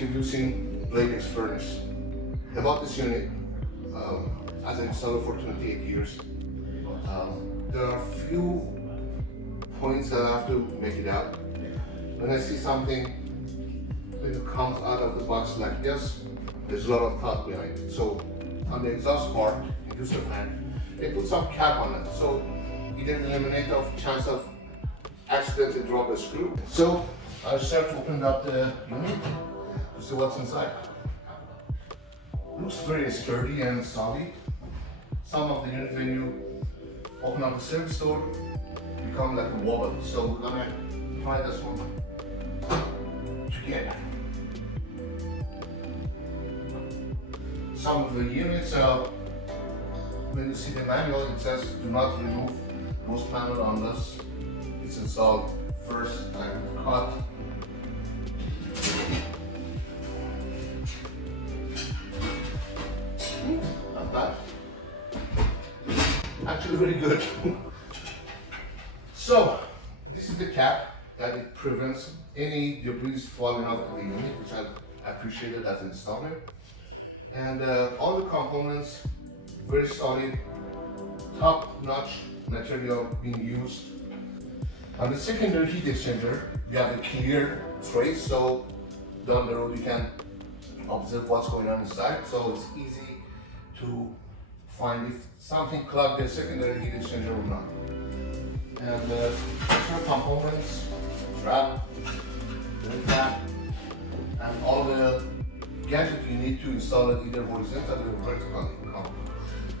introducing BladeX furnace. About this unit, as an installer for 28 years, there are few points that I have to make it out. When I see something when it comes out of the box like this, there's a lot of thought behind it. So on the exhaust part, inducer fan, they put some cap on it, so you can eliminate the chance of accidentally drop a screw. So I'll start to open up the unit to see what's inside. Looks very sturdy and solid. Some of the unit, when you open up the service door, become like a wobble. So we're gonna try this one together. Some of the units, when you see the manual, it says do not remove most panel unless it's installed first and cut. Not bad. Actually very good. So this is the cap that it prevents any debris falling out of the unit, which I appreciated as an installer. And all the components very solid, top-notch material being used. On the secondary heat exchanger, you have a clear trace, so down the road you can observe what's going on inside. So it's easy to find if something clogged the secondary heat exchanger or not. And extra components, strap, cap, and all the gadget you need to install it either horizontally or vertically.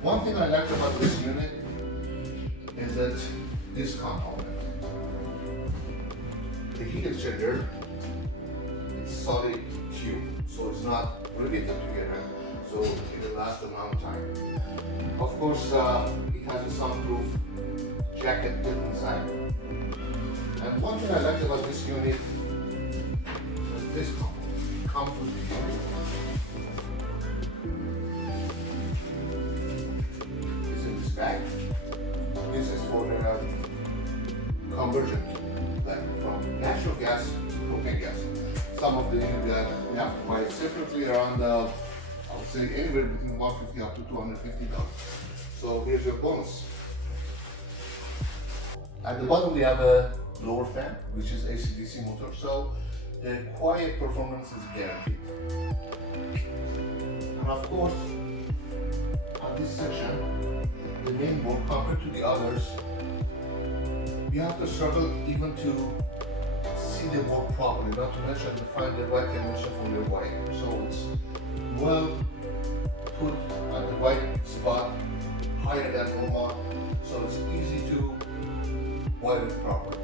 One thing I liked about this unit is that this component, the heat exchanger, it's solid tube, so it's not riveted together, so it will last a long time. Of course, it has a soundproof jacket built inside. And one thing I liked about this unit was this component. It comes with the unit. This is this bag. This is for the conversion, like from natural gas to propane gas. Some of the units we have to buy separately around, I would say anywhere between $150 up to $250. So here's your bonus. At the bottom we have a blower fan, which is AC/DC motor, so the quiet performance is guaranteed. And of course, on this section, the main board compared to the others, you have to struggle even to see the board properly, not to mention to find the right dimension for your wire. So it's well put at the right spot, higher than normal, so it's easy to wire it properly.